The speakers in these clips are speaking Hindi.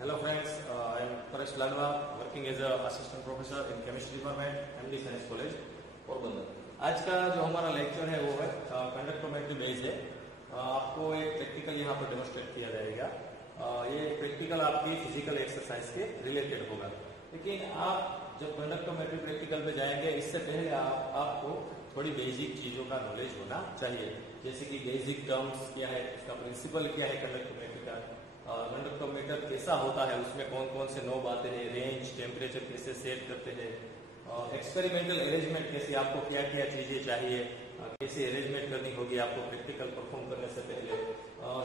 Hello friends, I am Paresh Ladwa, working as a assistant professor in chemistry department, MD Science College, Porbandar. आज का जो हमारा लेक्चर है वो है कंडक्टोमेट्री बेस्ड है। आपको एक प्रैक्टिकल यहाँ पर डेमोस्ट्रेट किया जाएगा। ये प्रैक्टिकल आपकी फिजिकल एक्सरसाइज के रिलेटेड होगा, लेकिन आप जब कंडक्टोमेट्री प्रैक्टिकल पे जाएंगे इससे पहले आपको थोड़ी बेसिक चीजों का नॉलेज होना चाहिए, जैसे कि बेसिक टर्म्स क्या है, उसका प्रिंसिपल क्या है कंडक्टोमेट्री का, कंडक्टोमीटर कैसा होता है, उसमें कौन कौन से नोब आते हैं, रेंज टेम्परेचर कैसे सेट करते हैं, एक्सपेरिमेंटल अरेंजमेंट कैसे, आपको क्या क्या चीजें चाहिए, कैसे अरेंजमेंट करनी होगी आपको प्रैक्टिकल परफॉर्म करने से पहले,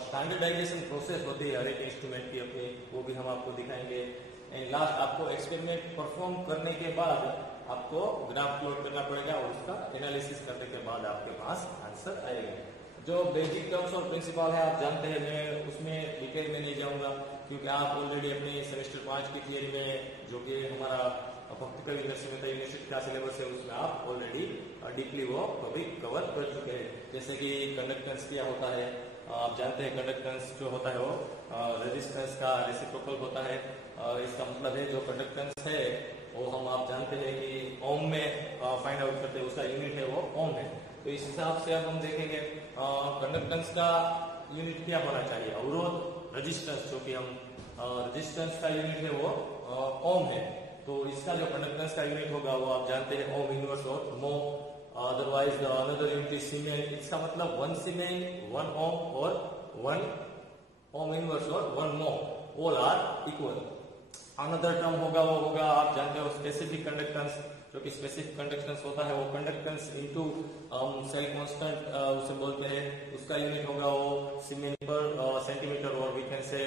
स्टैंडर्डाइजेशन प्रोसेस होती है हर एक इंस्ट्रूमेंट की अपनी, वो भी हम आपको दिखाएंगे। एंड लास्ट आपको एक्सपेरिमेंट परफॉर्म करने के बाद आपको ग्राफ प्लॉट करना पड़ेगा और उसका एनालिसिस करने के बाद आपके पास आंसर आएगा। जो बेसिक टर्म्स और प्रिंसिपल है आप जानते हैं, मैं उसमें डिटेल में नहीं जाऊंगा क्योंकि आप ऑलरेडी अपने सेमेस्टर 5 की थियरी में जो कि हमारा प्रैक्टिकल यूनिवर्सिटी का सिलेबस है उसमें आप ऑलरेडी डीपली वो टॉपिक कवर कर चुके हैं। जैसे कि कंडक्टेंस क्या होता है, आप जानते हैं कंडक्टेंस जो होता है वो रेजिस्टेंस का रेसिप्रोकल होता है। इसका मतलब है जो कंडक्टेंस है वो आप जानते हैं कि ओम में फाइंड आउट करते हैं, उसका यूनिट है वो ओम है। तो इस हिसाब से अब हम देखेंगे कंडक्टेंस का यूनिट क्या होना चाहिए, अवरोध रेजिस्टेंस, जो कि हम रेजिस्टेंस का यूनिट है वो ओम है। तो इसका जो कंडक्टेंस का यूनिट होगा वो आप जानते हैं ओम इनवर्स और मो, अदरवाइज अनदर यूनिट इज सीमेन। इसका मतलब 1 सीमेन 1 ओम और 1 ओम इनवर्स और 1 mho, all are equal. Another term होगा वो होगा आप जानते हो स्पेसिफिक कंडक्टेंस, जो कि स्पेसिफिक कंडक्टेंस होता है वो कंडक्टेंस इनटू सेल कांस्टेंट उसे बोलते हैं। उसका यूनिट होगा वो सीमेन पर सेंटीमीटर और वी कैन से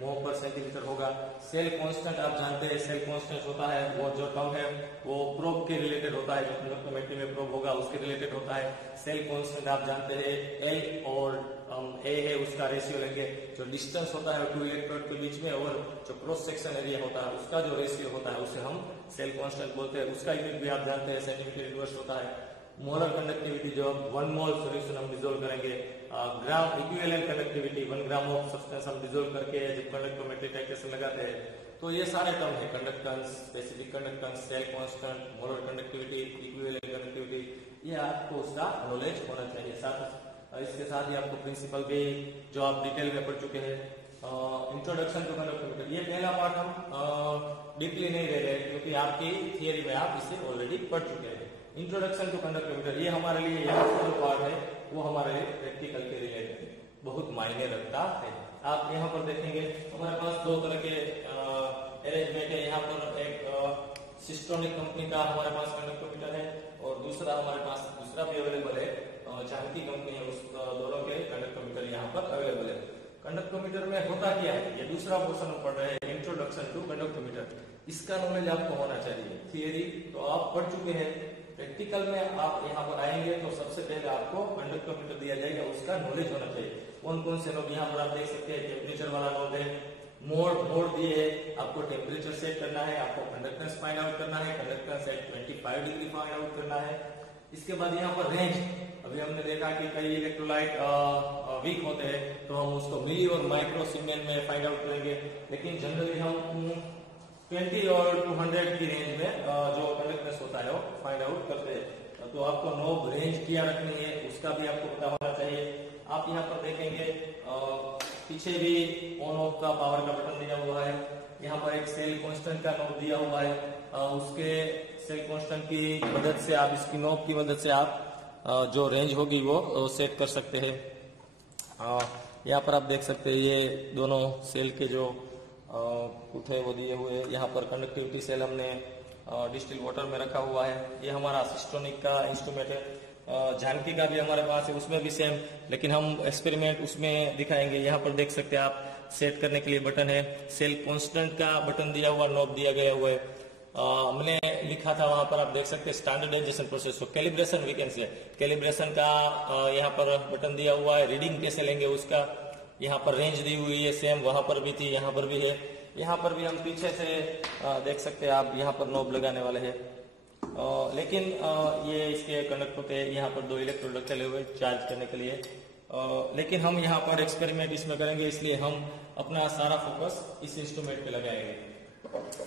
मो पर सेंटीमीटर होगा। सेल कांस्टेंट आप जानते हैं, सेल कांस्टेंट होता है वो जो टर्म है वो प्रोब के रिलेटेड होता है, जो कंडक्टोमेट्री में प्रोब होगा उसके रिलेटेड होता है। सेल कांस्टेंट आप जानते हैं एल और ए है, उसका रेशियो लेंगे। जो डिस्टेंस होता है टू इलेक्ट्रोड के बीच में और जो क्रॉस सेक्शन एरिया होता है उसका जो रेशियो होता है उसे हम सेल कांस्टेंट बोलते हैं। उसका यूनिट भी आप जानते हैं सेंटीमीटर इनवर्स होता है। मोलर कंडक्टिविटी जो 1 मोल सॉल्यूशन हम डिसोल्व करेंगे, gram equivalent conductivity 1 gram of substance हम डिसोल्व करके जब कंडक्टोमेट्री टाइट्रेशन लगाते हैं तो ये सारे टर्म है conductance, specific conductance, cell constant, molar conductivity, equivalent conductivity, ये आपको उसका नॉलेज होना चाहिए। साथ इसके साथ ही आपको प्रिंसिपल भी जो आप डिटेल में पढ़ चुके हैं। इंट्रोडक्शन टू कंडक्टोमीटर, ये पहला पार्ट हम डीपली नहीं ले रहे क्योंकि आपकी थियरी में आप इसे ऑलरेडी पढ़ चुके हैं। इंट्रोडक्शन टू कंडक्टोमीटर ये हमारे लिए यहाँ जो पार्ट है वो हमारे लिए प्रैक्टिकल के रिलेटेड बहुत मायने रखता है। आप यहाँ पर देखेंगे हमारे पास दो तरह के अरेंजमेंट है। यहाँ पर एक सिस्टोनिक कंपनी का हमारे पास कंडक्टोमीटर है और दूसरा हमारे पास दूसरा भी अवेलेबल है, जानकी कंपनी है, उस दोनों के कंडक्टोमीटर यहाँ पर अवेलेबल है। कंडक्टोमीटर में होता क्या है, ये दूसरा पोर्शन पढ़ रहे हैं, इंट्रोडक्शन टू कंडक्टोमीटर। इसका नॉलेज आपको होना चाहिए। थियरी तो आप पढ़ चुके हैं, प्रैक्टिकल में आप यहाँ पर आएंगे तो सबसे पहले आपको कंडक्टोमीटर दिया जाएगा, उसका नॉलेज होना चाहिए। कौन कौन से नोब यहाँ पर आप देख सकते हैं, टेम्परेचर वाला नोब है, मोड दिए है, आपको टेम्परेचर सेट करना है, आपको कंडक्टेंस फाइंड आउट करना है, conductance at 25 degree find out करना है। इसके बाद यहाँ पर रेंज, अभी हमने देखा कि कई इलेक्ट्रोलाइट वीक होते हैं तो हम उसको मिली और माइक्रो सीमेन में फाइंड आउट करेंगे, लेकिन जनरली हम 20 और 200 की रेंज में जो कंडक्टेंस होता है वो फाइंड आउट करते हैं। तो आपको नोब रेंज क्या रखनी है उसका भी आपको पता होना चाहिए। आप यहाँ पर देखेंगे पीछे भी ऑन ऑफ का पावर का बटन दिया हुआ है, यहाँ पर एक सेल कांस्टेंट का नोब दिया हुआ है, उसके सेल कांस्टेंट की मदद से आप इसकी नोब की मदद से आप जो रेंज होगी वो सेट कर सकते हैं। यहाँ पर आप देख सकते हैं ये दोनों सेल के जो पुट है वो दिए हुए। यहाँ पर कंडक्टिविटी सेल हमने डिस्टिल वाटर में रखा हुआ है। ये हमारा सिस्टोनिक का इंस्ट्रूमेंट है। जानकी का भी हमारे पास है, उसमें भी सेम, लेकिन हम एक्सपेरिमेंट उसमें दिखाएंगे। यहाँ पर देख सकते हैं आप सेट करने के लिए बटन है, सेल कांस्टेंट का बटन दिया हुआ, नॉब दिया गया हुआ है। हमने लिखा था वहां पर आप देख सकते हैं standardisation process, calibration we can say, calibration का यहाँ पर बटन दिया हुआ है। रीडिंग कैसे लेंगे उसका, यहाँ पर रेंज दी हुई है, सेम वहां पर भी थी, यहाँ पर भी है। यहाँ पर भी हम पीछे से देख सकते हैं आप, यहाँ पर नॉब लगाने वाले हैं। लेकिन ये इसके कंडक्टर के यहाँ पर 2 इलेक्ट्रोड रखे हुए चार्ज करने के लिए। लेकिन हम यहाँ पर एक्सपेरिमेंट इसमें करेंगे, इसलिए हम अपना सारा फोकस इस इंस्ट्रूमेंट पे लगाएंगे।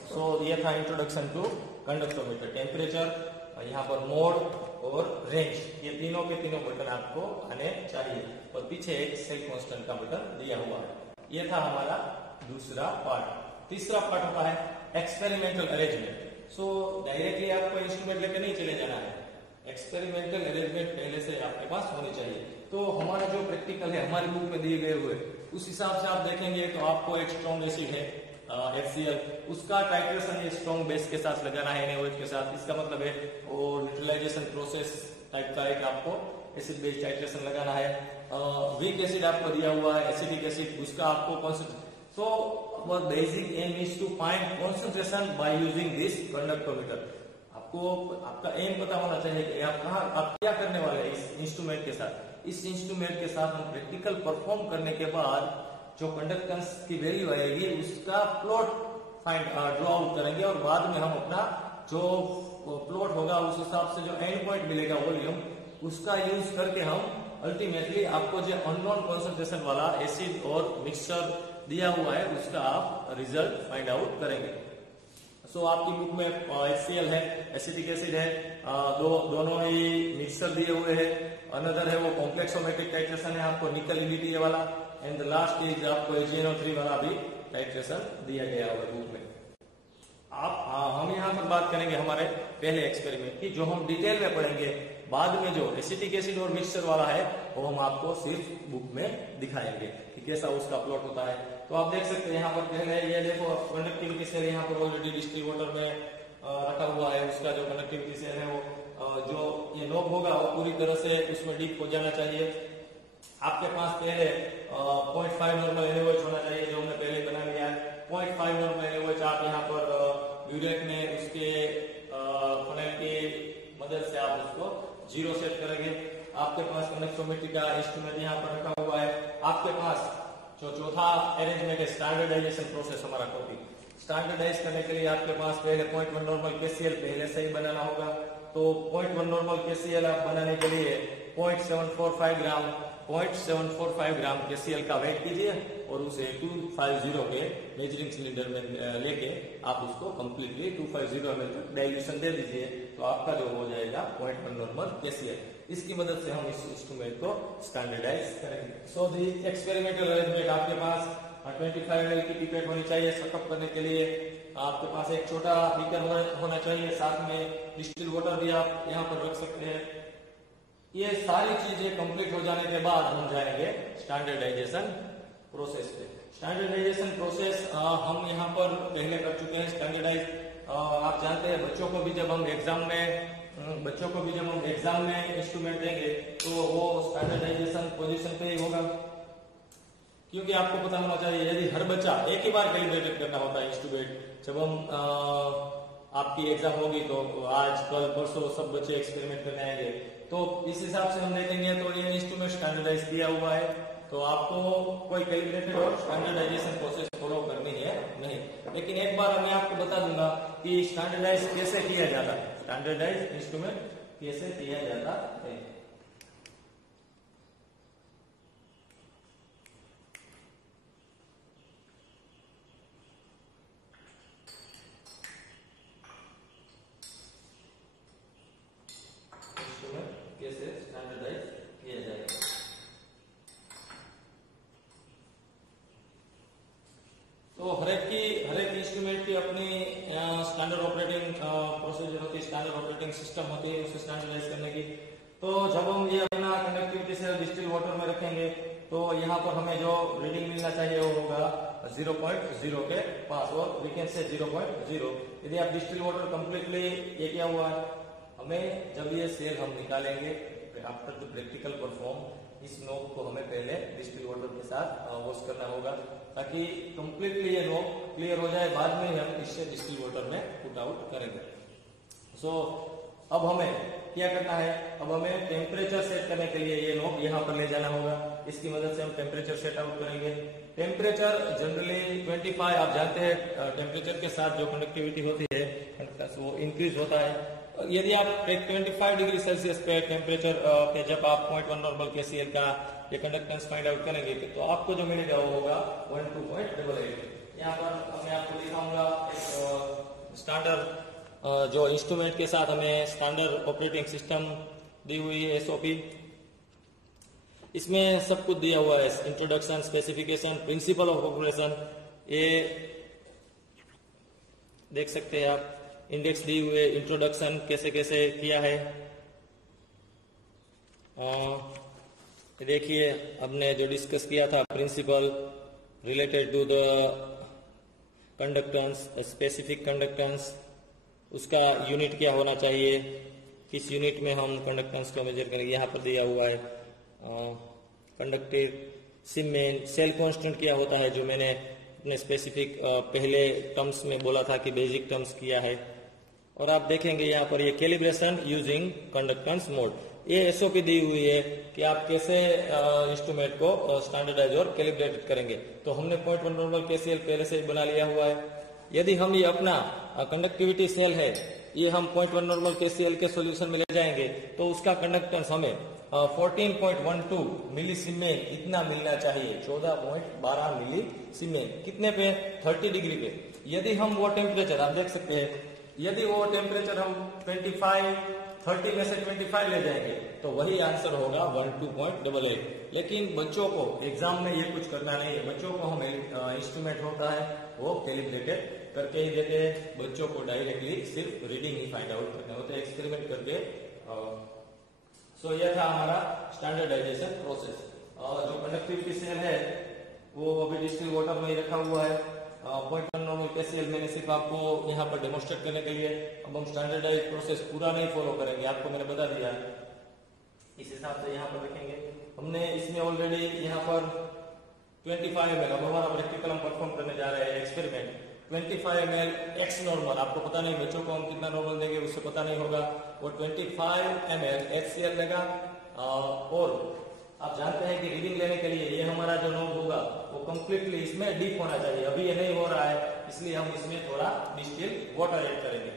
सो ये था इंट्रोडक्शन टू कंडक्टोमीटर। टेम्परेचर, यहाँ पर मोड और रेंज, ये तीनों के तीनों बटन आपको आने चाहिए और पीछे एक सेल कांस्टेंट का बटन दिया हुआ है। ये था हमारा दूसरा पार्ट। तीसरा पार्ट होता है एक्सपेरिमेंटल अरेंजमेंट। सो डायरेक्टली आपको इंस्ट्रूमेंट लेकर नहीं चले जाना है, एक्सपेरिमेंटल अरेंजमेंट पहले से आपके पास होनी चाहिए। तो हमारा जो प्रैक्टिकल है हमारी बुक में दिए गए हुए उस हिसाब से आप देखेंगे तो आपको एक स्ट्रॉन्ग एसिड है HCl, उसका टाइट्रेशन स्ट्रॉन्ग बेस के साथ लगाना है NaOH के साथ। इसका मतलब है वो न्यूट्रलाइजेशन प्रोसेस टाइप का एक आपको एसिड बेस टाइट्रेशन लगाना है। वीक एसिड आपको दिया हुआ है एसिडिक एसिड, उसका आपको concentration. So our basic aim is to find concentration by using this conductometer। आपको आपका एम पता होना चाहिए कि आप क्या करने वाले हैं इस इंस्ट्रूमेंट के साथ। इस इंस्ट्रूमेंट के साथ हम प्रैक्टिकल परफॉर्म करने के बाद जो कंडक्टेंस की वैल्यू आएगी उसका प्लॉट ड्रॉ आउट करेंगे और बाद में हम अपना जो प्लॉट होगा उस हिसाब से जो एंड पॉइंट मिलेगा वॉल्यूम, उसका यूज करके हम अल्टीमेटली आपको जो अननोन कॉन्सेंट्रेशन वाला एसिड और मिक्सचर दिया हुआ है उसका आप रिजल्ट फाइंड आउट करेंगे। सो आपकी बुक में HCl है, एसिटिक एसिड है, दोनों ही मिक्सचर दिए हुए हैं। अनदर है वो कॉम्प्लेक्सोमेट्रिक टाइट्रेशन है, आपको निकल EBTA वाला, एंड लास्ट इज आपको AgNO3 वाला भी टाइट्रेशन दिया गया हुआ बुक में। हम यहाँ पर बात करेंगे हमारे पहले एक्सपेरिमेंट की, जो हम डिटेल में पढ़ेंगे बाद में। जो एसिटिक एसिड और मिक्सचर वाला है वो हम आपको सिर्फ बुक में दिखाएंगे कि कैसा उसका प्लॉट होता है। तो आप देख सकते हैं यहाँ पर पहले ये देखो कंडक्टिविटी सेल यहाँ पर ऑलरेडी डिस्टिल वाटर में रखा हुआ है। उसका जो कंडक्टिविटी सेल है वो जो ये नोब होगा वो पूरी तरह से उसमें डीप हो जाना चाहिए। आपके पास पहले 0.5 नॉर्मल NaOH होना चाहिए, जो हमने पहले बना लिया है। 0.5 नॉर्मल NaOH आप यहाँ पर ब्यूरेट में उसके फनेल की मदद से आप उसको 0 सेट करेंगे। आपके पास कंडक्टोमेट्री का इंस्ट्रूमेंट यहाँ पर रखा हुआ है। आपके पास जो चौथा अरेंजमेंट है स्टैंडर्डाइजेशन प्रोसेस, हमारा टॉपिक स्टैंडर्डाइज करने के लिए आपके पास पहले 0.1 नॉर्मल KCl पहले से ही बनाना होगा। तो 0.1 नॉर्मल KCl आप बनाने के लिए 0.745 ग्राम KCl का वेट कीजिए और उसे 250 के मेजरिंग सिलेंडर में लेके आप उसको कंप्लीटली 250 ml तक डाइल्यूशन दे दीजिए। तो आपका जो हो जाएगा 0.1 नॉर्मल KCl। इसकी मदद से हम इस इंस्ट्रूमेंट को स्टैंडर्डाइज करेंगे। सो दी एक्सपेरिमेंटल अरेंजमेंट, आपके पास 25 ml की पिपेट होनी चाहिए सेटअप करने के लिए। आपके पास एक छोटा बीकर होना चाहिए, साथ में डिस्टिल वाटर भी आप यहाँ पर रख सकते हैं। ये सारी चीजें कंप्लीट हो जाने के बाद हम जाएंगे स्टैंडर्डाइजेशन प्रोसेस पे। स्टैंडर्डाइजेशन प्रोसेस हम यहाँ पर पहले कर चुके हैं स्टैंडर्डाइज। आप जानते हैं बच्चों को भी जब हम एग्जाम में इंस्ट्रूमेंट देंगे तो वो स्टैंडर्डाइजेशन पोजीशन पे ही होगा, क्योंकि आपको पता होना चाहिए यदि हर बच्चा एक ही बार कैलिब्रेटेड करना होता है इंस्ट्रूमेंट। जब हम आपकी एग्जाम होगी तो आज कल परसों सब बच्चे एक्सपेरिमेंट करने आएंगे, तो इस हिसाब से हम देखेंगे तो ये इंस्ट्रूमेंट स्टैंडर्डाइज किया हुआ है। तो आपको कोई कैलिब्रेटेड और स्टैंडर्डाइजेशन प्रोसेस फॉलो करनी है नहीं। लेकिन एक बार मैं आपको बता दूंगा कि स्टैंडर्डाइज कैसे किया जाता है, स्टैंडर्डाइज इंस्ट्रूमेंट कैसे किया जाता है। कैसे स्टैंडर्डाइज किया जाएगा। तो हर एक इंस्ट्रूमेंट की अपनी स्टैंडर्ड ऑपरेटिंग प्रोसीजर होती है, स्टैंडर्ड ऑपरेटिंग सिस्टम होती है उसे स्टैंडर्डाइज करने की। तो जब हम ये अपना कंडक्टिविटी से डिस्टिल वाटर में रखेंगे तो यहाँ पर हमें जो रीडिंग मिलना चाहिए वो होगा 0.0 के पास, और वी कैन से 0.0। यदि आप डिस्टिल वाटर कंप्लीटली ये क्या हुआ है, हमें जब ये सेल हम निकालेंगे आफ्टर द प्रैक्टिकल परफॉर्म, इस नोब को हमें पहले डिस्टिल वाटर के साथ वॉश करना होगा ताकि कंप्लीटली ये नोब क्लियर हो जाए। बाद में हम इससे डिस्टिल वाटर में पुट आउट करेंगे। सो अब हमें क्या करना है, अब हमें टेम्परेचर सेट करने के लिए ये नोब यहाँ पर ले जाना होगा। इसकी मदद से हम टेम्परेचर सेट आउट करेंगे। टेम्परेचर जनरली 25, आप जानते हैं टेम्परेचर के साथ जो कंडक्टिविटी होती है वो इंक्रीज होता है। यदि आप 25 डिग्री सेल्सियस पे टेम्परेचर पे जब आप 0.1 नॉर्मल KCl का ये कंडक्टेंस फाइंड आउट करेंगे तो आपको जो मिलेगा वो होगा 12.88। यहाँ पर मैं आपको दिखाऊंगा एक स्टैंडर्ड जो इंस्ट्रूमेंट के साथ हमें स्टैंडर्ड ऑपरेटिंग सिस्टम दी हुई है SOP। इसमें सब कुछ दिया हुआ है, introduction, specification, principle of operation, ये देख सकते हैं आप, इंडेक्स दी हुए, इंट्रोडक्शन कैसे कैसे किया है। देखिए हमने जो डिस्कस किया था principle related to the conductance, specific conductance, उसका यूनिट क्या होना चाहिए, किस यूनिट में हम कंडक्टेंस को मेजर करेंगे, यहाँ पर दिया हुआ है। कंडक्टिव सिम में सेल कांस्टेंट क्या होता है, जो मैंने अपने स्पेसिफिक पहले टर्म्स में बोला था कि बेसिक टर्म्स किया है। और आप देखेंगे यहाँ पर ये कैलिब्रेशन यूजिंग कंडक्टेंस मोड, ये SOP दी हुई है कि आप कैसे इंस्ट्रूमेंट को स्टैंडर्डाइज और कैलिब्रेटेड करेंगे। तो हमने 0.1 नॉर्मल KCl पहले से ही बना लिया हुआ है। यदि हम ये अपना कंडक्टिविटी सेल है ये हम 0.1 नॉर्मल KCl के सॉल्यूशन में ले जाएंगे तो उसका कंडक्टेंस हमें 14.12 मिलीसीमेन इतना मिलना चाहिए, 14.12 मिलीसीमेन। कितने पे? 30 डिग्री पे। यदि हम वो टेम्परेचर, आप देख सकते हैं, यदि वो टेम्परेचर हम 30 में से 25 ले जाएंगे तो वही आंसर होगा 12.88। लेकिन बच्चों को एग्जाम में ये कुछ करना नहीं है, बच्चों को हम इंस्ट्रूमेंट होता है वो कैलिब्रेटेड करके ही देते हैं, बच्चों को डायरेक्टली सिर्फ रीडिंग ही फाइंड आउट करने होते हैं, एक्सपेरिमेंट करके। सो यह था हमारा स्टैंडर्डाइजेशन प्रोसेस। जो कंडक्टिविटी सेल है वो अभी डिस्टिल वाटर में ही रखा हुआ है। 0.1 नॉर्मल KCl मैंने सिर्फ आपको यहाँ पर डेमोन्स्ट्रेट करने के लिए, अब हम स्टैंडर्डाइज प्रोसेस पूरा नहीं फॉलो करेंगे, आपको मैंने बता दिया। इस हिसाब से यहाँ पर रखेंगे। हमने इसमें ऑलरेडी यहाँ पर 25 ml, अब हमारा प्रैक्टिकल हम परफॉर्म करने जा रहे हैं एक्सपेरिमेंट। 25 ml एक्स नॉर्मल, आपको पता नहीं, बच्चों को हम कितना नॉर्मल देंगे उससे पता नहीं होगा, और 25 ml HCl लेगा। और आप जानते हैं कि रीडिंग लेने के लिए ये हमारा जो नोब होगा वो कंप्लीटली इसमें डीप होना चाहिए, अभी ये नहीं हो रहा है, इसलिए हम इसमें थोड़ा डिस्टिल वाटर ऐड करेंगे।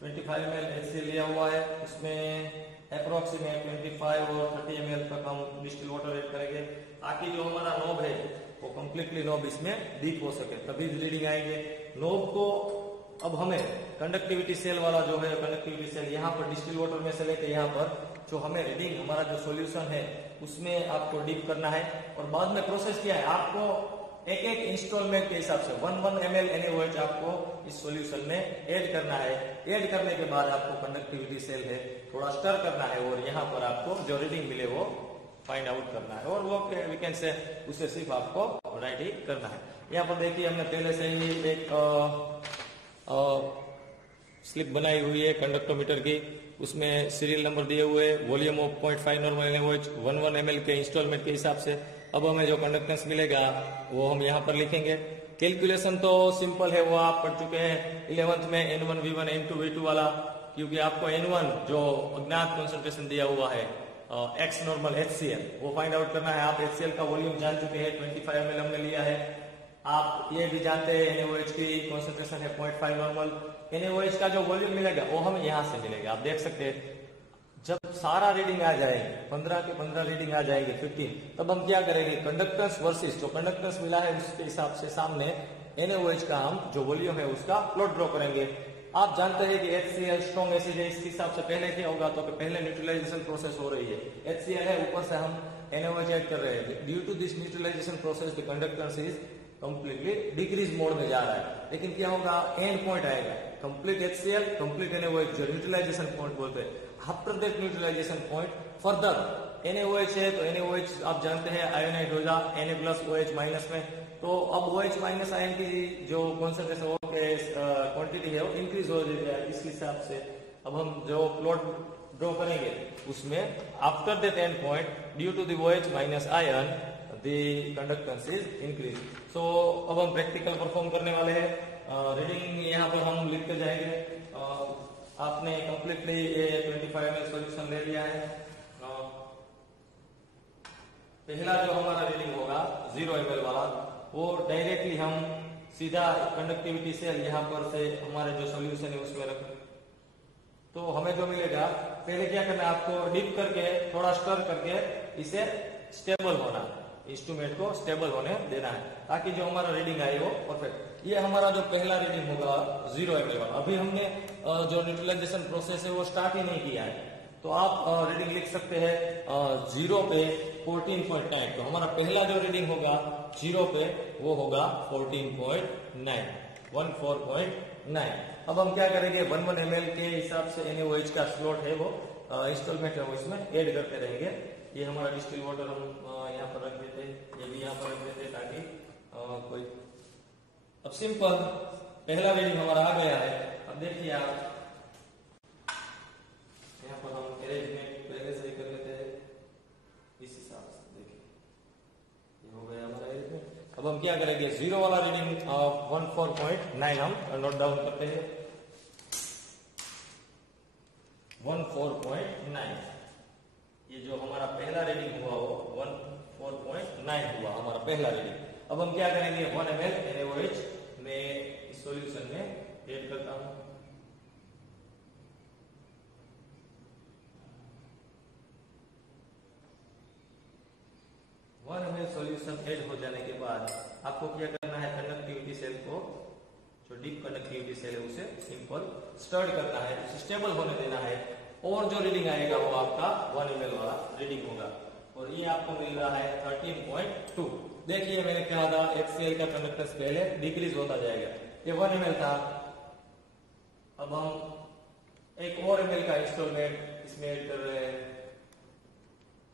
$25 ml HCl लिया हुआ है, उसमें अप्रोक्सीमेट 25 और 30 ml तक हम डिस्टिल वाटर ऐड करेंगे, ताकि जो हमारा नोब है वो कंप्लीटली नोब इसमें डीप हो सके, तभी रीडिंग आएंगे। नोब को अब हमें कंडक्टिविटी सेल वाला जो है, कंडक्टिविटी सेल यहाँ पर डिस्टिल वाटर में से लेके यहाँ पर जो हमें रीडिंग, हमारा जो सॉल्यूशन है उसमें आपको डीप करना है। और बाद में प्रोसेस क्या है, आपको एक एक इंस्टॉलमेंट के हिसाब से 1 ml NaOH आपको इस सॉल्यूशन में ऐड करना है। ऐड करने के बाद आपको कंडक्टिविटी सेल है थोड़ा स्टर करना है, और यहाँ पर आपको जो रीडिंग मिले वो फाइंड आउट करना है, और वो वी कैन से उसे सिर्फ आपको राइट ही करना है। यहाँ पर देखिए हमने पहले से ही एक स्लिप बनाई हुई है कंडक्टोमीटर की, उसमें सीरियल नंबर दिए हुए, volume of 0.5 normal NaOH 1 ml के इंस्टॉलमेंट के हिसाब से। अब हमें जो कंडक्टेंस मिलेगा वो हम यहाँ पर लिखेंगे। कैलकुलेशन तो सिंपल है, वो आप पढ़ चुके हैं 11th में, N1 V1 N2 V2 वाला, क्योंकि आपको N1 जो अज्ञात कॉन्सेंट्रेशन दिया हुआ है एक्स नॉर्मल HCl वो फाइंड आउट करना है। आप HCl का वॉल्यूम जान चुके हैं, 25 ml हमने लिया है। आप ये भी जानते हैं NaOH की कॉन्सेंट्रेशन है 0.5 नॉर्मल। NaOH का जो वॉल्यूम मिलेगा वो हमें यहाँ से मिलेगा, आप देख सकते हैं। जब सारा रीडिंग आ जाएगी, 15 के 15 रीडिंग आ जाएगी 15, तब हम क्या करेंगे, कंडक्टेंस वर्सेस जो कंडक्टेंस मिला है उसके हिसाब से सामने NaOH का हम जो वॉल्यूम है उसका प्लॉट ड्रॉ करेंगे। आप जानते हैं कि HCl स्ट्रॉन्ग एसिड है, इसके हिसाब से पहले क्या होगा, तो पहले न्यूट्रलाइजेशन प्रोसेस हो रही है, HCl है, ऊपर से हम NaOH ऐड कर रहे हैं। Due to this neutralisation process the conductance is completely decrease mode में जा रहा है। लेकिन क्या होगा, एंड पॉइंट आएगा, कंप्लीट HCl, कंप्लीट NaOH, जो न्यूट्रलाइजेशन पॉइंट बोलते हैं। After that neutralisation point further NaOH है तो NaOH आप जानते हैं आयोनाइड हो जा Na+OH माइनस में, तो अब OH माइनस आयन की जो कॉन्सेंट्रेशन क्वांटिटी है वो इंक्रीज हो जाएगा। इस हिसाब से अब हम जो प्लॉट ड्रॉ करेंगे उसमें after that end point due to the OH minus ion the conductance is increase. So अब हम प्रैक्टिकल परफॉर्म करने वाले हैं। रीडिंग यहाँ पर हम लिखते जाएंगे। आपने कंप्लीटली 25 ml सॉल्यूशन ले लिया है। पहला जो हमारा रीडिंग होगा 0 ml वाला, वो डायरेक्टली हम सीधा कंडक्टिविटी सेल यहाँ पर से हमारे जो सोल्यूशन है उसमें रख, तो हमें जो मिलेगा, पहले क्या करना है, आपको डिप करके थोड़ा स्टर करके इसे स्टेबल होना, इंस्ट्रूमेंट को स्टेबल होने देना है, ताकि जो हमारा रीडिंग आए वो परफेक्ट। ये हमारा जो पहला रीडिंग होगा 0 ml वाला। अभी हमने जो न्यूट्रलाइजेशन प्रोसेस है वो स्टार्ट ही नहीं किया है, तो आप रीडिंग लिख सकते हैं 0 पे 14.9। तो हमारा पहला जो रीडिंग होगा 0 पे वो होगा 14.9, 14.9। अब हम क्या करेंगे, 1 ml के हिसाब से NaOH का स्लॉट है वो इंस्टॉलमेंट है वो इसमें ऐड करते रहेंगे। ये हमारा डिस्टिल वाटर हम यहाँ पर रख देते, ये भी यहाँ पर रख देते, ताकि कोई, अब सिंपल पहला रीडिंग हमारा आ गया है। अब देखिए आप यहाँ पर हम अरेंजमेंट पहले से ही कर लेते हैं इस हिसाब से। देखिए ये हो गया हमारा अरेंजमेंट। अब हम क्या करेंगे, 0 वाला रीडिंग 14.9 हम नोट डाउन करते हैं। 14.9 ये जो हमारा पहला रीडिंग हुआ वो 14.9 हुआ हमारा पहला रीडिंग। अब हम क्या करेंगे, 1 ml NaOH में इस सॉल्यूशन में ऐड करता हूं। सॉल्यूशन ऐड हो जाने के बाद आपको क्या करना है, कंडक्टिविटी सेल को, जो डीप कंडक्टिविटी सेल है उसे सिंपल स्टर्ड करना है, उसे स्टेबल होने देना है, और जो रीडिंग आएगा वो आपका 1 ml वाला रीडिंग होगा, और ये आपको मिल रहा है 13.2। देखिए मैंने कहा था HCl का कंडक्टेंस पहले डिक्रीज होता जाएगा, ये 1 ml था। अब हम एक और ml का इंस्टॉलमेंट इसमें ऐड कर रहे हैं,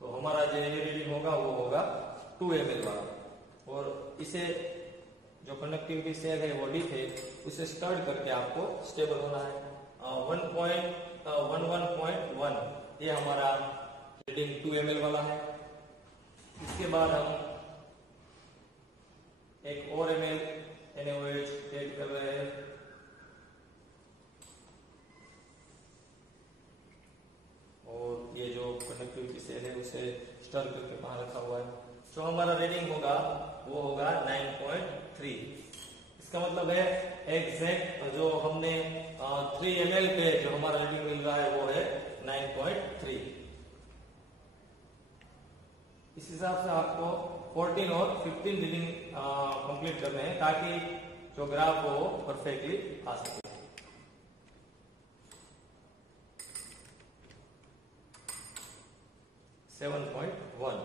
तो हमारा जो रीडिंग होगा वो होगा 2 ml वाला, और इसे जो कंडक्टिविटी सेल है वो डीप है, उसे स्टर्ड करके आपको स्टेबल होना है। 11.1 ये हमारा रीडिंग 2 ml वाला है। इसके बाद हम एक और ml NaOH ऐड कर रहे हैं, और ये जो कंडक्टिविटी सेल है उसे स्टर करके बाहर रखा हुआ है। जो हमारा रीडिंग होगा वो होगा 9.3। इसका मतलब है एग्जैक्ट जो हमने 3 ml पे जो हमारा रीडिंग मिल रहा है वो है 9.3। इस हिसाब से आपको 14 और 15 रीडिंग कंप्लीट करने हैं, ताकि जो ग्राफ हो परफेक्टली आ सके। सेवन 7.1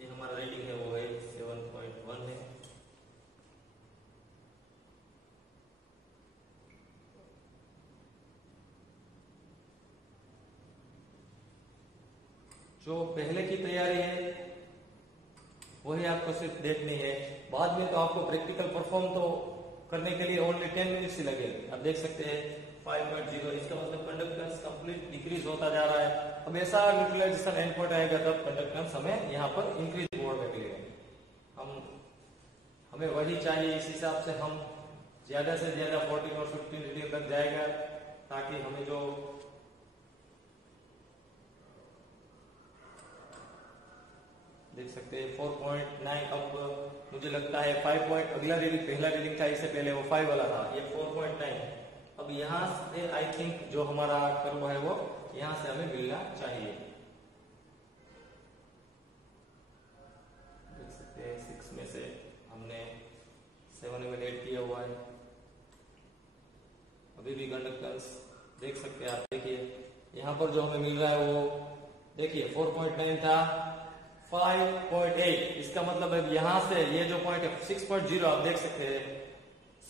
ये हमारा रीडिंग है वो है 7.1 है। जो पहले की तैयारी है वही आपको सिर्फ देखनी है, बाद में तो आपको प्रैक्टिकल परफॉर्म तो करने के लिए ओनली 10 मिनट्स ही लगेंगे। आप देख सकते हैं 5.0, इसका मतलब कंडक्टेंस कंप्लीट डिक्रीज होता जा रहा है। अब ऐसा न्यूट्रलाइजेशन एंड पॉइंट आएगा तब कंडक्टेंस हमें यहाँ पर इंक्रीज मोड में मिलेगा। हमें वही चाहिए, इस हिसाब से हम ज्यादा से ज्यादा 14 और 15 रीडिंग तक जाएगा, ताकि हमें जो देख सकते हैं 4.9, अब मुझे लगता है 5 पॉइंट, अगला रीडिंग पहला रीडिंग था इससे पहले वो 5 वाला था, ये 4.9। अब यहाँ से आई थिंक जो हमारा कर्व है वो यहाँ से हमें मिलना चाहिए। देख सकते हैं 6 में से हमने 7 ml ऐड किया हुआ है। अभी भी कंडक्टेंस देख सकते हैं आप, देखिए यहाँ पर जो हमें मिल रहा है वो देखिए 4.9 था 5.8। इसका मतलब है यहाँ से ये जो पॉइंट है 6.0, आप देख सकते हैं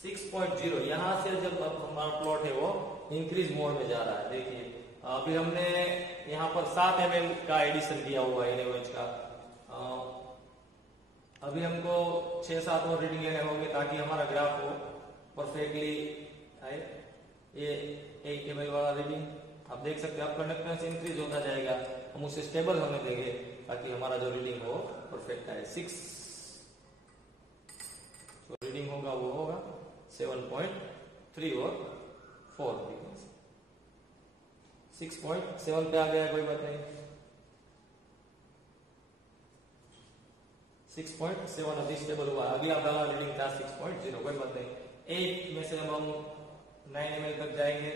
6.0, यहाँ से जब अब हमारा प्लॉट है वो इंक्रीज मोड में जा रहा है। देखिए अभी हमने यहाँ पर 7 ml का एडिशन किया हुआ है NaOH का। अभी हमको 6-7 और रीडिंग लेने होंगे ताकि हमारा ग्राफ हो परफेक्टली आए। ये 8 ml वाला रीडिंग आप देख सकते हैं, आप कंडक्टेंस इंक्रीज होता जाएगा, हम उसे स्टेबल होने देंगे ताकि हमारा जो रीडिंग हो परफेक्ट आए। 6 जो रीडिंग होगा वो होगा 7.3 और 4। 6.7 पे आ गया, कोई बात नहीं। 6.7 अभी स्टेबल हुआ। अगला वाला रीडिंग था 6.0, कोई बात नहीं। 8 में से हम 9 ml तक जाएंगे।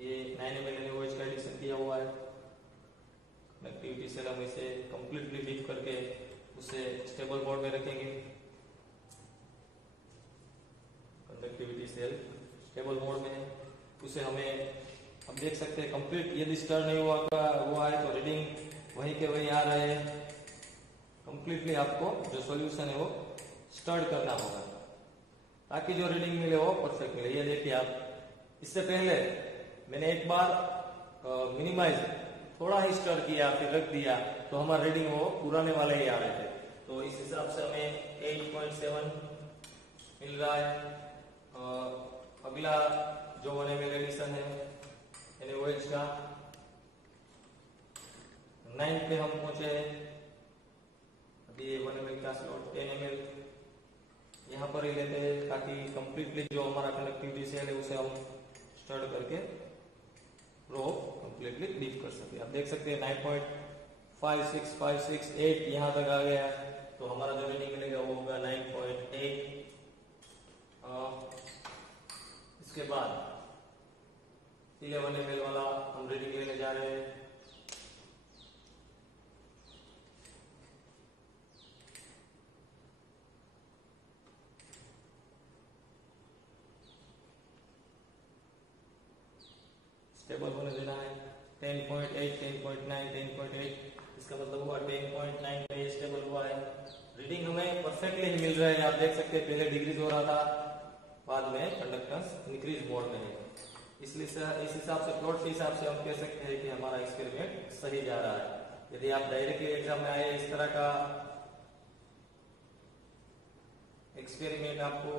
ये 9 ml NaOH का एडिशन किया हुआ है। कनेक्टिविटी सेल हम इसे कंप्लीटली डीप करके उसे स्टेबल मोड में रखेंगे। कंडक्टिविटी सेल स्टेबल मोड में है, उसे हमें अब देख सकते हैं कंप्लीट, यदि स्टर नहीं हुआ है तो रीडिंग वहीं के वहीं आ रहे हैं। कंप्लीटली आपको जो सॉल्यूशन है वो स्टर्ड करना होगा ताकि जो रीडिंग मिले वो परफेक्ट मिले। ये देखिए आप, इससे पहले मैंने एक बार मिनिमाइज थोड़ा ही स्टर किया फिर रख दिया तो हमारा रीडिंग वो पुराने वाले ही आ रहे थे। तो इस हिसाब से हमें 8.7 मिल रहा है। अगला जो 1 ml एडिशन है NaOH का 9 पे हम पहुंचे हैं। अभी 1 ml का स्लॉट 10 ml यहाँ पर ही लेते हैं ताकि कंप्लीटली जो हमारा कनेक्टिविटी सेल है उसे हम स्टर्ड करके रो कंप्लीटली डीप कर सके। आप देख सकते हैं 9.56, 56, 8 यहाँ तक आ गया, तो हमारा जो रीडिंग मिलेगा वो होगा 9.8। इसके बाद 11 ml वाला हम रीडिंग लेने जा रहे हैं। स्टेबल होने देना है 10.8, 10.9, 10.8। इसका मतलब हुआ 10.9 पे स्टेबल हुआ है। रीडिंग हमें परफेक्टली मिल रहा है। आप देख सकते हैं पहले डिक्रीज हो रहा था, बाद में कंडक्टेंस इंक्रीज मोड में है। इसलिए इस हिसाब से प्लॉट के हिसाब से हम कह सकते हैं कि हमारा एक्सपेरिमेंट सही जा रहा है। यदि आप डायरेक्टली एग्जाम में आए इस तरह का एक्सपेरिमेंट आपको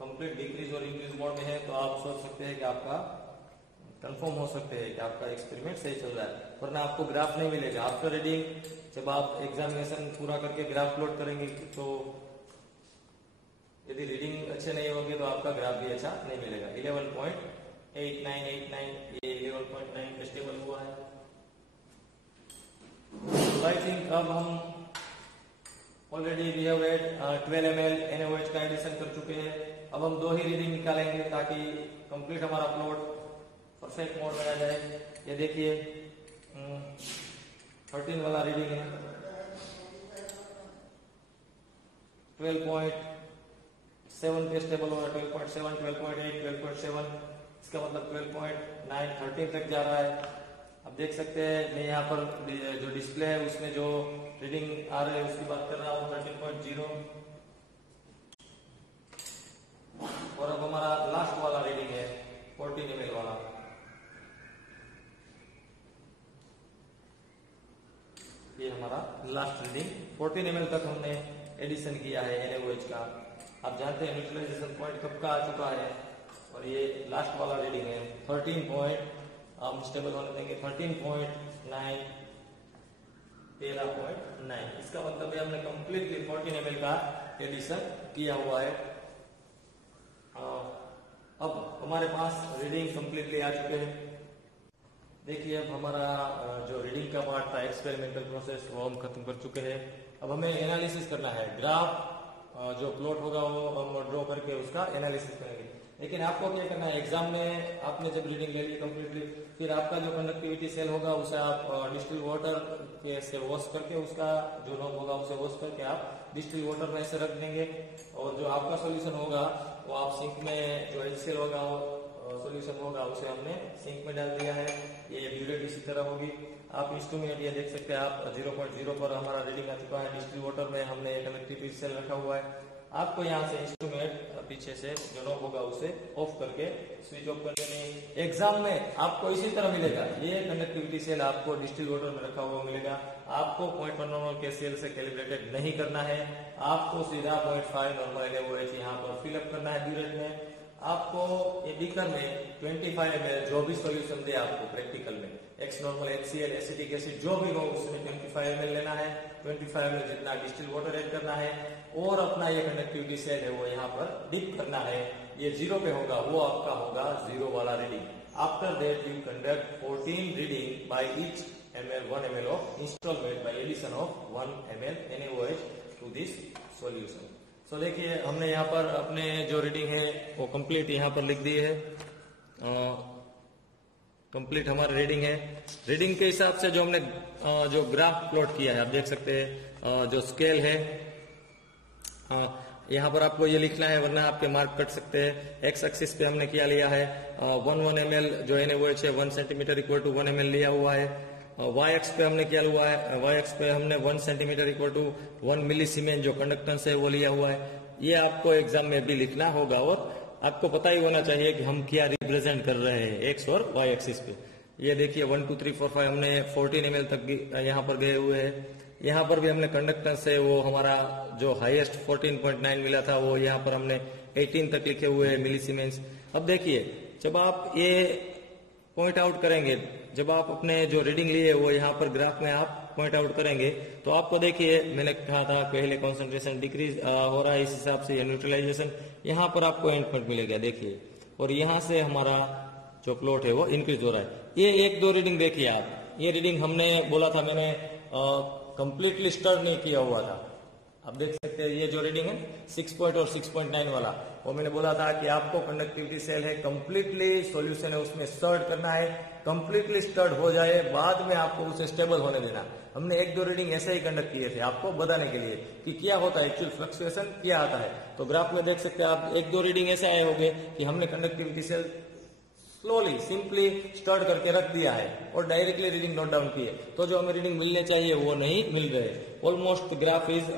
कंप्लीट डिक्रीज और इंक्रीज मोड में है तो आप सोच सकते हैं कि आपका कंफर्म हो सकते हैं कि आपका एक्सपेरिमेंट सही चल रहा है, वरना आपको ग्राफ नहीं मिलेगा। आफ्टर रीडिंग जब आप एग्जामिनेशन पूरा करके ग्राफ प्लॉट करेंगे तो यदि रीडिंग अच्छे नहीं होगी तो आपका ग्राफ भी अच्छा नहीं मिलेगा। 11.8989 ये 11.9 पे स्टेबल हुआ है। आई थिंक अब हम already we have read 12 ml NaOH का एडिशन कर चुके हैं। अब हम 2 ही रीडिंग निकालेंगे ताकि कंप्लीट हमारा प्लॉट परफेक्ट मोड में आ जाए। ये देखिए 13 वाला रीडिंग है 12.7 पे स्टेबल हो रहा है, 12.7, 12.8, 12.7। इसका मतलब 12.9, 13 तक जा रहा है। अब देख सकते हैं मैं यहाँ पर जो डिस्प्ले है उसमें जो रीडिंग आ रहे हैं उसकी बात कर रहा हूँ 13.0। और अब हमारा लास्ट वाला रीडिंग है 14 ml वाला। ये हमारा लास्ट रीडिंग 14 ml तक हमने एडिशन किया है NaOH का। आप जानते हैं न्यूट्रलाइजेशन पॉइंट कब का आ चुका है, और ये लास्ट वाला रीडिंग है 13 पॉइंट। हम स्टेबल होने देंगे 13.9, 13.9। इसका मतलब है हमने कंप्लीटली 14 ml का एडिशन किया हुआ है। अब हमारे पास रीडिंग कंप्लीटली आ चुके हैं। देखिए अब हमारा जो रीडिंग का पार्ट था एक्सपेरिमेंटल प्रोसेस वो हम खत्म कर चुके हैं। अब हमें एनालिसिस करना है। ग्राफ जो प्लॉट होगा वो हम ड्रॉ करके उसका एनालिसिस करेंगे। लेकिन आपको क्या करना है, एग्जाम में आपने जब रीडिंग ले ली कंप्लीटली, फिर आपका जो कंडक्टिविटी सेल होगा उसे आप डिस्टिल वाटर के से वॉश करके उसका जो नॉब होगा उसे वॉश करके आप डिस्टिल वाटर में से रख देंगे। और जो आपका सॉल्यूशन होगा वो आप सिंक में जो HCl होगा वो सॉल्यूशन होगा उसे हमने सिंक में डाल दिया है। ये ड्यूरेट इसी तरह होगी। आप इंस्ट्रूमेंट ये देख सकते हैं आप 0.0 पर हमारा रीडिंग आ चुका है। डिस्टिल वाटर में हमने कंडक्टिविटी सेल रखा हुआ है। आपको यहाँ से इंस्ट्रूमेंट पीछे से जो नॉब होगा उसे ऑफ करके स्विच ऑफ कर देंगे। एग्जाम में आपको इसी तरह मिलेगा। ये कंडक्टिविटी सेल आपको डिस्टिल वाटर में रखा हुआ मिलेगा। आपको 0.1 नॉर्मल के सेल से कैलिब्रेटेड नहीं करना है। आपको सीधा 0.5 नॉर्मल NaOH यहाँ पर फिलअप करना है ड्यूरेट में। आपको ये बीकर में 25 ml जो भी सॉल्यूशन दे आपको प्रैक्टिकल में x normal HCl acetic acid जो भी हो उसमें 25 ml लेना है। 25 ml जितना डिस्टिल वाटर ऐड करना है और अपना ये कंडक्टिविटी सेल है वो यहाँ पर डिप करना है। ये 0 पे होगा वो आपका होगा 0 वाला reading. After that you conduct 14 reading by each ml 1 ml of install made by addition of 1 ml NaOH to this solution. So देखिए हमने यहाँ पर अपने जो रीडिंग है वो कंप्लीट यहाँ पर लिख दी है। कंप्लीट हमारा रीडिंग है। रीडिंग के हिसाब से जो हमने जो ग्राफ प्लॉट किया है आप देख सकते हैं, जो स्केल है यहाँ पर आपको ये लिखना है, वरना आपके मार्क कट सकते हैं। एक्स एक्सिस पे हमने क्या लिया है 1 ml जो NaOH है 1 सेंटीमीटर इक्वल टू 1 ml लिया हुआ है। वाई एक्स पे हमने क्या हुआ है, वाई एक्स पे हमने 1 सेंटीमीटर इक्वल टू 1 मिलीसीमेन जो कंडक्टेंस है वो लिया हुआ है। ये आपको एग्जाम में भी लिखना होगा और आपको पता ही होना चाहिए कि हम क्या रिप्रेजेंट कर रहे हैं एक्स और वाई एक्सिस पे। ये देखिए 1 2 3 4 5 हमने 14 ml तक यहाँ पर गए हुए हैं। यहाँ पर भी हमने कंडक्टेंस है वो हमारा जो हाईएस्ट 14.9 मिला था वो यहाँ पर हमने 18 तक लिखे हुए हैं मिलीसीमेंस। अब देखिए जब आप ये पॉइंट आउट करेंगे, जब आप अपने जो रीडिंग लिए वो यहाँ पर ग्राफ में आप पॉइंट आउट करेंगे तो आपको देखिए मैंने कहा था पहले कॉन्सेंट्रेशन डिक्रीज हो रहा है, इस हिसाब से ये न्यूट्रलाइजेशन यहाँ पर आपको एंड पॉइंट मिलेगा देखिए, और यहाँ से हमारा जो प्लॉट है वो इंक्रीज हो रहा है। ये 1 2 रीडिंग देखिए आप, ये रीडिंग हमने बोला था मैंने कंप्लीटली स्टर्ड नहीं किया हुआ था। आप देख सकते हैं ये जो रीडिंग है 6 पॉइंट और 6.9 वाला, वो मैंने बोला था कि आपको कंडक्टिविटी सेल है कंप्लीटली सॉल्यूशन है उसमें स्टर्ड करना है, कंप्लीटली स्टर्ड हो जाए बाद में आपको उसे स्टेबल होने देना। हमने 1 2 रीडिंग ऐसे ही कंडक्ट किए थे आपको बताने के लिए कि क्या होता है एक्चुअल फ्लक्चुएशन क्या आता है। तो ग्राफ में देख सकते हैं आप 1 2 रीडिंग ऐसे आए होंगे कि हमने conductivity cell slowly simply stirred करके रख दिया है और डायरेक्टली रीडिंग नोट डाउन किए, तो जो हमें रीडिंग मिलने चाहिए वो नहीं मिल रहे। Almost graph is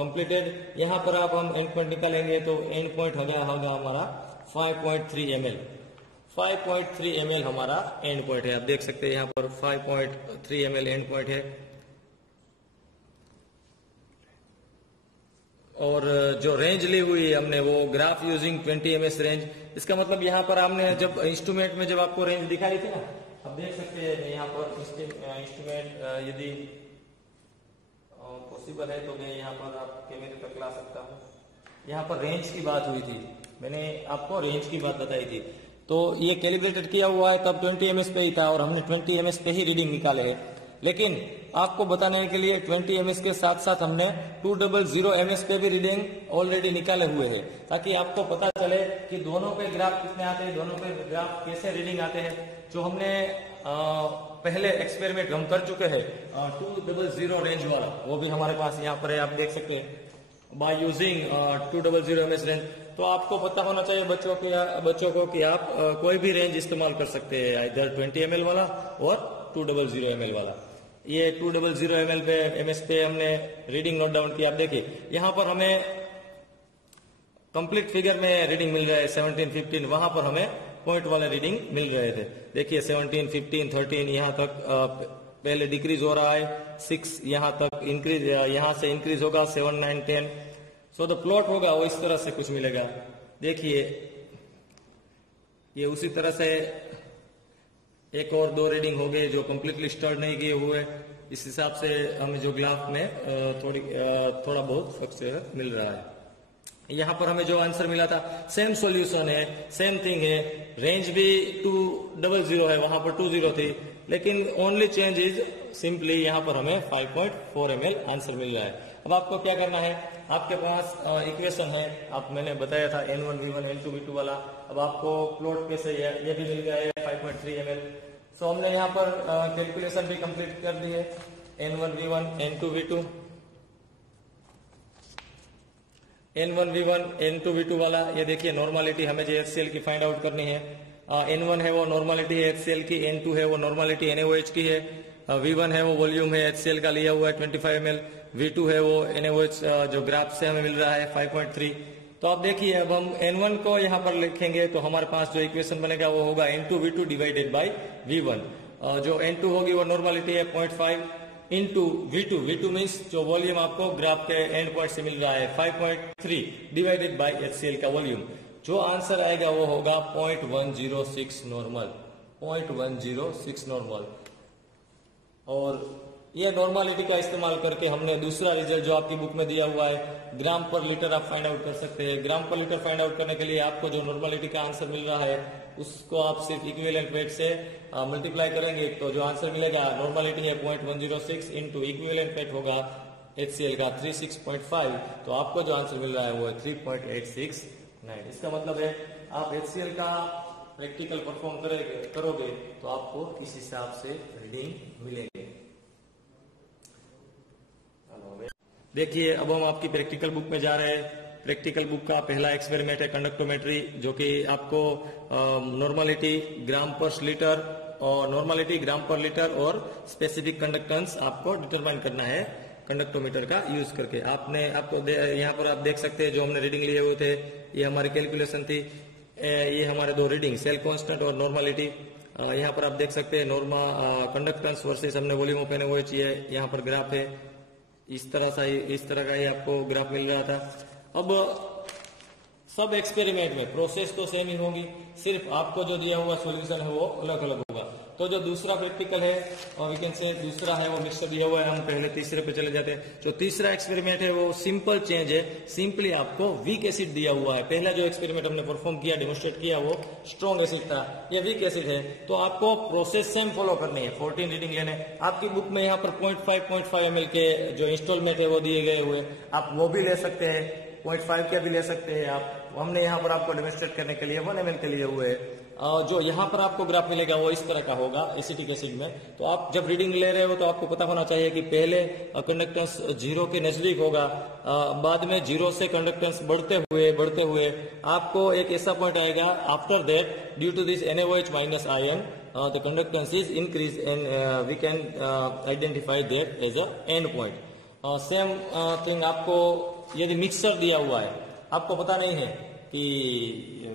completed. यहाँ पर आप हम एंड पॉइंट निकालेंगे तो एंड पॉइंट होगा हमारा 5.3 ml। 5.3 ml हमारा एंड पॉइंट है। आप देख सकते हैं यहाँ पर 5.3 ml एंड पॉइंट है। और जो रेंज ली हुई है हमने वो ग्राफ यूजिंग 20 ms रेंज। इसका मतलब यहाँ पर हमने जब इंस्ट्रूमेंट में जब आपको रेंज दिखाई थी ना, आप देख सकते हैं यहाँ पर इंस्ट्रूमेंट यदि पॉसिबल है तो मैं यहाँ पर आप कैमरे तक ला सकता हूँ। यहाँ पर रेंज की बात हुई थी, मैंने आपको रेंज की बात बताई थी। तो ये कैलिब्रेटेड किया हुआ है तब 20 ms पे ही था और हमने 20 ms पे ही रीडिंग निकाले है। लेकिन आपको बताने के लिए 20 ms के साथ साथ हमने 200 ms पे भी रीडिंग ऑलरेडी निकाले हुए हैं, ताकि आपको पता चले कि दोनों पे ग्राफ कितने आते हैं, दोनों पे ग्राफ कैसे रीडिंग आते हैं। जो हमने पहले एक्सपेरिमेंट हम कर चुके हैं 200 रेंज वाला, वो भी हमारे पास यहाँ पर है, आप देख सकते हैं बाय यूजिंग 200 ms रेंज। तो आपको पता होना चाहिए बच्चों को कि आप कोई भी रेंज इस्तेमाल कर सकते हैं, इधर 20 ml वाला और 200 ml वाला। ये 200 ml पे ms पे हमने रीडिंग नोट डाउन किया। आप देखिए यहाँ पर हमें कंप्लीट फिगर में रीडिंग मिल रहा है 17 15, वहां पर हमें पॉइंट वाले रीडिंग मिल रहे थे। देखिए 17 15 13 यहाँ तक पहले डिक्रीज हो रहा है, 6 यहाँ तक इंक्रीज, यहाँ से इंक्रीज होगा 7 9 10। सो द प्लॉट होगा वो इस तरह से कुछ मिलेगा। देखिए ये उसी तरह से एक और 2 रीडिंग हो गए जो कंप्लीटली स्टर्ड नहीं किए हुए। इस हिसाब से हमें जो ग्राफ में थोड़ा बहुत फ्लक्चुएशन मिल रहा है। यहाँ पर हमें जो आंसर मिला था सेम सॉल्यूशन है, सेम थिंग है, रेंज भी 200 है, वहां पर 20 थी, लेकिन ओनली चेंज इज सिंपली यहाँ पर हमें 5.4 ml आंसर मिल रहा है। अब आपको क्या करना है, आपके पास इक्वेशन है, आप मैंने बताया था N1V1 N2V2 वाला। अब आपको प्लॉट कैसे ये भी मिल गया है 5.3 ml। सो हमने यहाँ पर कैलकुलेशन भी कंप्लीट कर दी है। N1V1 N2V2 N1V1 N2V2 वाला, ये देखिए नॉर्मलिटी हमें जो HCl की फाइंड आउट करनी है। N1 है वो नॉर्मलिटी है HCl की, N2 है वो नॉर्मलिटी NaOH की है, V1 है वो वॉल्यूम है HCl का लिया हुआ है 25 ml, V2 है वो NaOH जो ग्राफ से हमें मिल रहा है 5.3। तो आप देखिए अब हम N1 को यहाँ पर लिखेंगे तो हमारे पास जो इक्वेशन बनेगा वो होगा N2V2 डिवाइडेड बाई V1। जो N2 होगी वो नॉर्मलिटी है 0.5 इंटू V2 मीन्स जो वॉल्यूम आपको ग्राफ के एंड पॉइंट से मिल रहा है 5.3 डिवाइडेड बाई HCl का वॉल्यूम। जो आंसर आएगा वो होगा 0.106 नॉर्मल, 0.106 नॉर्मल। और ये नॉर्मलिटी का इस्तेमाल करके हमने दूसरा रिजल्ट जो आपकी बुक में दिया हुआ है ग्राम पर लीटर आप फाइंड आउट कर सकते हैं। ग्राम पर लीटर फाइंड आउट करने के लिए आपको जो नॉर्मलिटी का आंसर मिल रहा है उसको आप सिर्फ इक्विवेलेंट वेट से मल्टीप्लाई करेंगे तो जो आंसर मिलेगा, नॉर्मलिटी है 0.106 इंटू इक्विवेलेंट वेट होगा HCl का 36.5, तो आपको जो आंसर मिल रहा है वो है 3.869। इसका मतलब है आप HCl का प्रैक्टिकल परफॉर्म करोगे तो आपको इस हिसाब से रीडिंग मिलेंगे। देखिए अब हम आपकी प्रैक्टिकल बुक में जा रहे हैं। प्रैक्टिकल बुक का पहला एक्सपेरिमेंट है कंडक्टोमेट्री, जो कि आपको नॉर्मलिटी ग्राम पर लीटर और नॉर्मलिटी ग्राम पर लीटर और स्पेसिफिक कंडक्टेंस आपको डिटरमाइन करना है कंडक्टोमीटर का यूज करके। आपको यहाँ पर आप देख सकते हैं जो हमने रीडिंग लिए हुए थे, ये हमारी कैलकुलेशन थी। ये हमारे दो रीडिंग सेल कांस्टेंट और नॉर्मलिटी। यहाँ पर आप देख सकते हैं कंडक्टेंस वर्सेस हमने वॉल्यूम ऑफ NaOH, यहाँ पर ग्राफ है। इस तरह का ही आपको ग्राफ मिल रहा था। अब सब एक्सपेरिमेंट में प्रोसेस तो सेम ही होगी, सिर्फ आपको जो दिया हुआ सॉल्यूशन है वो अलग अलग होगा। तो जो दूसरा प्रैक्टिकल है और वी कैन से दूसरा है वो मिक्सर दिया हुआ है। हम पहले तीसरे पे चले जाते हैं। जो तीसरा एक्सपेरिमेंट है वो सिंपल चेंज है, सिंपली आपको वीक एसिड दिया हुआ है। पहला जो एक्सपेरिमेंट हमने परफॉर्म किया, डेमोन्स्ट्रेट किया, वो स्ट्रॉन्ग एसिड था, ये वीक एसिड है। तो आपको प्रोसेस सेम फॉलो करनी है, 14 रीडिंग लेने। आपकी बुक में यहाँ पर 0.5 ml के जो इंस्टॉलमेंट है वो दिए गए हुए, आप वो भी ले सकते हैं, 0.5 के भी ले सकते हैं आप। हमने यहाँ पर आपको डेमोन्स्ट्रेट करने के लिए 1 ml के लिए हुए। जो यहाँ पर आपको ग्राफ मिलेगा वो इस तरह का होगा एसिटिक एसिड में। तो आप जब रीडिंग ले रहे हो तो आपको पता होना चाहिए कि पहले कंडक्टेंस 0 के नजदीक होगा, बाद में 0 से कंडक्टेंस बढ़ते हुए आपको एक ऐसा पॉइंट आएगा, after that due to this NaOH minus ion the conductance is increase and we can identify that as a end point. Same thing आपको यदि मिक्सर दिया हुआ है, आपको पता नहीं है कि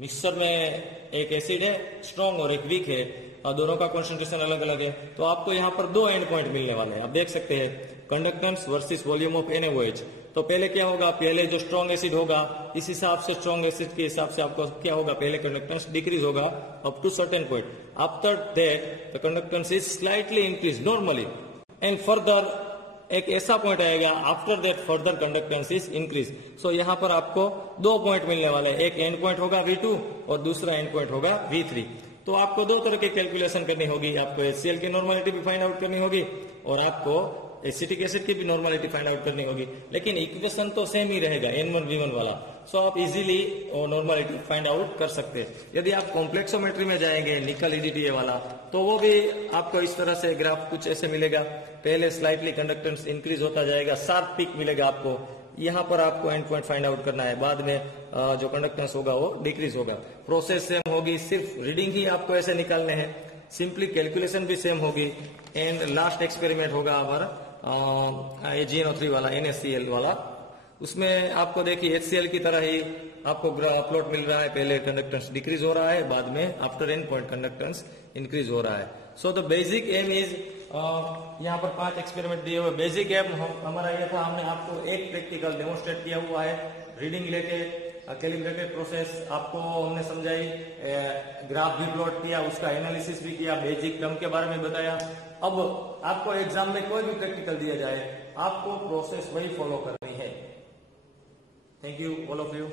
मिक्सचर में एक एसिड है स्ट्रॉन्ग और एक वीक है, और दोनों का कॉन्सेंट्रेशन अलग अलग है, तो आपको यहाँ पर दो एंड पॉइंट मिलने वाले हैं। आप देख सकते हैं conductance versus volume of NaOH। तो पहले क्या होगा, पहले जो स्ट्रॉन्ग एसिड होगा इस हिसाब से, स्ट्रॉन्ग एसिड के हिसाब से आपको क्या होगा, पहले कंडक्टेंस डिक्रीज होगा up to certain point. After that the conductance is slightly increase normally and further एक ऐसा पॉइंट आएगा, after that further conductance is increase. So यहाँ पर आपको दो पॉइंट मिलने वाले हैं, एक एंड पॉइंट होगा V2 और दूसरा एंड पॉइंट होगा V3। तो आपको दो तरह की कैलकुलेशन करनी होगी, आपको HCl की नॉर्मलिटी भी फाइंड आउट करनी होगी और आपको एसिटिक एसिड की भी नॉर्मलिटी फाइंड आउट करनी होगी, लेकिन इक्वेशन तो सेम ही रहेगा N1V1 वाला। सो आप इजीली नॉर्मलिटी फाइंड आउट कर सकते हैं। यदि आप कॉम्प्लेक्सोमेट्री में जाएंगे, निकल EDTA वाला, तो वो भी आपको इस तरह से ग्राफ कुछ ऐसे मिलेगा। पहले स्लाइटली कंडक्टेंस इंक्रीज होता जाएगा, शार्प पीक मिलेगा आपको, यहाँ पर आपको एंड पॉइंट फाइंड आउट करना है, बाद में जो कंडक्टेंस होगा वो डिक्रीज होगा। प्रोसेस सेम होगी, सिर्फ रीडिंग ही आपको ऐसे निकालने हैं, सिंपली कैलकुलेशन भी सेम होगी। एंड लास्ट एक्सपेरिमेंट होगा हमारा GnO3 वाला, NaCl वाला। उसमें आपको देखिए HCl की तरह ही आपको प्लॉट मिल रहा है, पहले कंडक्टेंस डिक्रीज हो रहा है, बाद में after end point conductance increase हो रहा है। So the basic aim is, यहाँ पर 5 एक्सपेरिमेंट दिए हुए। बेसिक एम हमारा ये था, हमने आपको एक प्रैक्टिकल डेमोन्स्ट्रेट किया हुआ है, रीडिंग लेके कैलिब्रेटेड प्रोसेस आपको हमने समझाई, ग्राफ भी प्लॉट किया, उसका एनालिसिस भी किया, बेसिक टर्म के बारे में बताया। अब आपको एग्जाम में कोई भी प्रैक्टिकल दिया जाए, आपको प्रोसेस वही फॉलो करनी है। Thank you all of you.